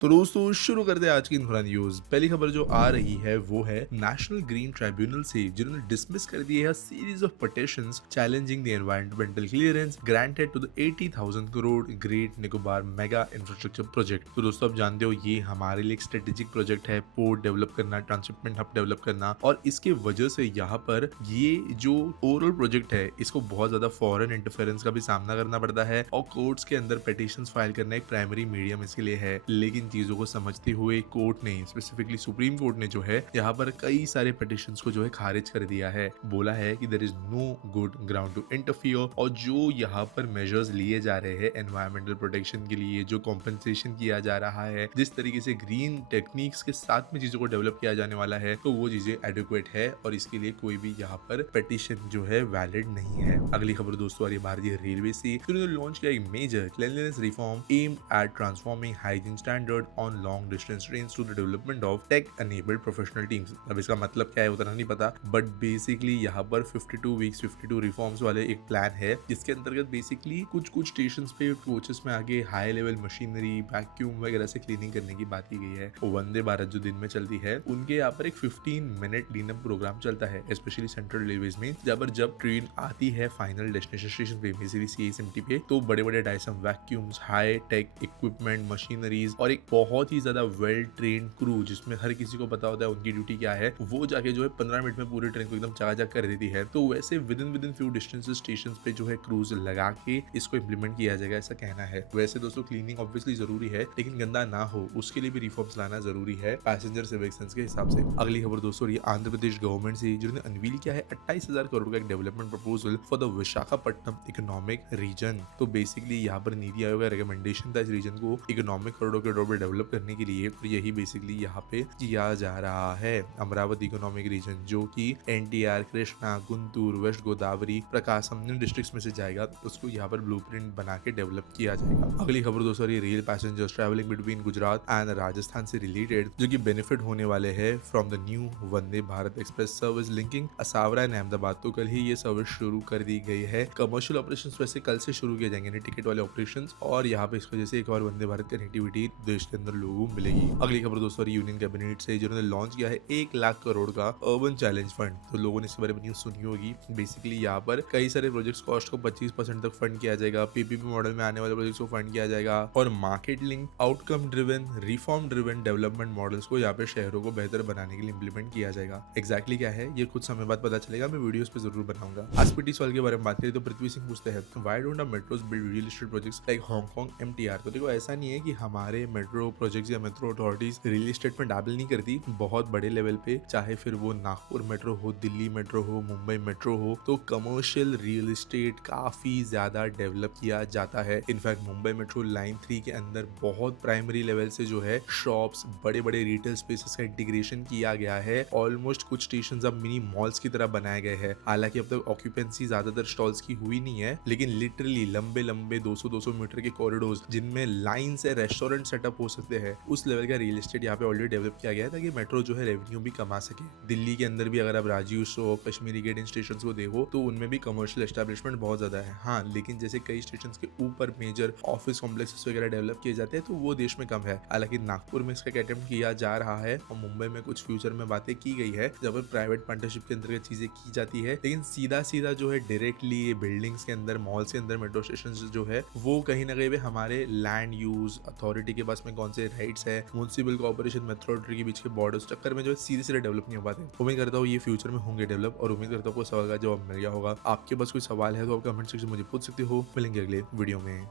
तो दोस्तों शुरू करते हैं आज की इंफरा न्यूज। पहली खबर जो आ रही है वो है नेशनल ग्रीन ट्राइब्यूनल से, जिन्होंने डिसमिस कर दिए है series of petitions challenging the environmental clearance granted to the 80,000 crore great Nicobar mega infrastructure project. तो दोस्तों आप जानते हो ये हमारे लिए एक स्ट्रेटेजिक प्रोजेक्ट है, पोर्ट डेवलप करना, ट्रांसशिपमेंट हब डेवलप करना, और इसके वजह से यहाँ पर ये जो ओवरऑल प्रोजेक्ट है इसको बहुत ज्यादा फॉरेन इंटरफेरेंस का भी सामना करना पड़ता है और कोर्ट्स के अंदर पिटिशंस फाइल करना एक प्राइमरी मीडियम इसके लिए है। लेकिन चीजों को समझते हुए कोर्ट ने, स्पेसिफिकली सुप्रीम कोर्ट ने जो है यहाँ पर कई सारे पिटिशंस को जो है खारिज कर दिया है। बोला है कि there is no good ground to interfere, और जो यहाँ पर मेजर्स लिए जा रहे हैं एनवायरमेंटल प्रोटेक्शन के लिए, जो कॉम्पनसेशन किया जा रहा है, जिस तरीके से ग्रीन टेक्निक्स के साथ में चीजों को डेवलप किया जाने वाला है, तो वो चीजें एडिक्वेट है और इसके लिए कोई भी यहाँ पर पिटिशन जो है वैलिड नहीं है। अगली खबर दोस्तों आ रही है भारतीय रेलवे से, जिन्होंने लॉन्च किया एक major cleanliness reform aimed at transforming hygiene standard on long distance trains to the development of tech enabled professional teams. अब इसका मतलब क्या है उतना नहीं पता, बट बेसिकली यहाँ पर 52 वीक्स 52 रिफॉर्म्स वाले एक प्लान है, जिसके अंतर्गत बेसिकली कुछ स्टेशंस पे कोचेस में आगे हाई लेवल मशीनरी, वैक्यूम वगैरह से क्लीनिंग करने की बात की गई है। वंदे भारत जो दिन में चलती है उनके यहाँ पर एक 15 मिनट क्लीन अप प्रोग्राम चलता है, स्पेशली सेंट्रल रेलवेज में, जहाँ पर जब ट्रेन आती है फाइनल डेस्टिनेशन स्टेशन पे, बेसिकली सीएसएमटी पे, तो बड़े बड़े Dyson vacuums, high tech equipment, machineries और एक बहुत ही ज्यादा वेल ट्रेन क्रू, जिसमें हर किसी को पता होता है उनकी ड्यूटी क्या है, वो जाके जो है 15 मिनट में पूरी ट्रेन को एकदम चकाचक कर देती है। तो वैसे with in few distance station पे जो है क्रूज लगा के इसको इम्प्लीमेंट किया जाएगा, ऐसा कहना है। वैसे दोस्तों क्लीनिंग ऑब्वियसली जरूरी है, लेकिन गंदा ना हो उसके लिए भी रिफॉर्म्स लाना जरूरी है पैसेंजर सिविक सेंस के हिसाब से। अगली खबर दोस्तों ये आंध्र प्रदेश गवर्नमेंट से, जिन्होंने अनवील किया है 28,000 करोड़ का एक development proposal for the Visakhapatnam economic region. तो बेसिकली यहाँ पर नीति आयोग का रिकमेंडेशन था इस रीजन को इकोनॉमिक कॉरिडोर के तौर पर डेवलप करने के लिए, और यही बेसिकली यहाँ पे किया जा रहा है। अमरावती इकोनॉमिक रीजन जो कि एनटीआर, कृष्णा, गुंटूर, वेस्ट गोदावरी, प्रकाशम डिस्ट्रिक्ट्स में से जाएगा, उसको यहाँ पर ब्लूप्रिंट बना के डेवलप किया जाएगा। अगली खबर दोस्तों ये rail passengers travelling between Gujarat and Rajasthan से रिलेटेड, जो कि बेनिफिट होने वाले हैं from the new Vande Bharat express service linking Asarwa and Ahmedabad. तो कल ही ये सर्विस शुरू कर दी गई है। कमर्शियल ऑपरेशंस वैसे कल से शुरू किए जाएंगे, टिकट वाले ऑपरेशंस, और यहाँ पे इसकी वजह से एक और वंदे भारत कनेक्टिविटी देश के अंदर लोगों को मिलेगी। अगली खबर दोस्तों यूनियन कैबिनेट से, जिन्होंने लॉन्च किया है 1 लाख करोड़ का अर्बन चैलेंज फंड। तो लोगों ने इसके बारे में न्यूज सुनी होगी। बेसिकली यहाँ पर कई सारे प्रोजेक्ट्स कॉस्ट को 25% तक फंड किया जाएगा, पीपीपी मॉडल में आने वाले प्रोजेक्ट्स को फंड किया जाएगा, और market link, outcome driven, reform driven development models को यहाँ पे शहरों को बेहतर बनाने के लिए इंप्लीमेंट किया जाएगा। एक्जैक्टली क्या है ये कुछ समय बाद पता चलेगा, मैं वीडियोस पे जरूर बनाऊंगा। आज पीटी सॉल्व के बारे में बात करें तो पृथ्वी सिंह पूछते हैं why don't metros build real estate projects like Hong Kong MTR. तो देखो ऐसा नहीं है कि हमारे मेट्रो प्रोजेक्ट्स या मेट्रो अथॉरिटीज रियल एस्टेट में डैबल नहीं करती, बहुत बड़े लेवल पे, चाहे फिर वो नागपुर मेट्रो हो, दिल्ली मेट्रो हो, मुंबई मेट्रो हो, तो कमर्शियल रियल एस्टेट काफी ज्यादा डेवलप किया जाता है। इनफैक्ट मुंबई मेट्रो लाइन 3 के अंदर बहुत प्राइमरी लेवल से जो है शॉप्स, बड़े बड़े रिटेल स्पेसेस का इंटीग्रेशन किया गया है। ऑलमोस्ट कुछ स्टेशन अब मिनी मॉल्स की तरह बनाए गए हैं। हालांकि अब तक ऑक्यूपेंसी ज्यादातर स्टॉल्स की हुई नहीं है, लेकिन लिटरली लंबे लंबे 200-200 मीटर के कॉरिडोर्स, जिनमें लाइन से रेस्टोरेंट सेटअप हो सकते हैं, उस लेवल का रियल एस्टेट यहाँ पे ऑलरेडी डेवलप किया गया है, ताकि मेट्रो जो है रेवेन्यू भी कमा सके। दिल्ली के अंदर भी अगर आप Rajiv Chowk, Kashmiri get in station को देखो तो उनमें भी कमर्शियल एस्टेब्लिशमेंट बहुत ज्यादा है। हाँ, लेकिन जैसे कई स्टेशन के ऊपर मेजर ऑफिस कॉम्प्लेक्सेस वगैरह डेवलप किए जाते हैं तो वो देश में कम है। हालांकि नागपुर में इसका अटेम्प्ट किया जा रहा है, और मुंबई में कुछ फ्यूचर में बातें की गई है जब प्राइवेट पार्टनरशिप के अंतर्गत चीजें की जाती है। लेकिन सीधा सीधा जो है डायरेक्टली बिल्डिंग्स के अंदर, मॉल्स के अंदर मेट्रो स्टेशन जो है वो कहीं ना कहीं हमारे लैंड यूज अथॉरिटी के पास में कौन से राइट्स है, म्युनिसिपल कॉर्पोरेशन मेट्रोलॉजी के बीच के बॉर्डर्स चक्कर में जो है सीधे सीधे डेवलप नहीं हो पाते। उम्मीद करता हूँ ये फ्यूचर में होंगे डेवलप, और उम्मीद करता हूँ सवाल का जवाब मिल गया होगा। आपके पास कोई सवाल है तो आप कमेंट सेक्शन में मुझे पूछ सकते हो। मिलेंगे अगले वीडियो में।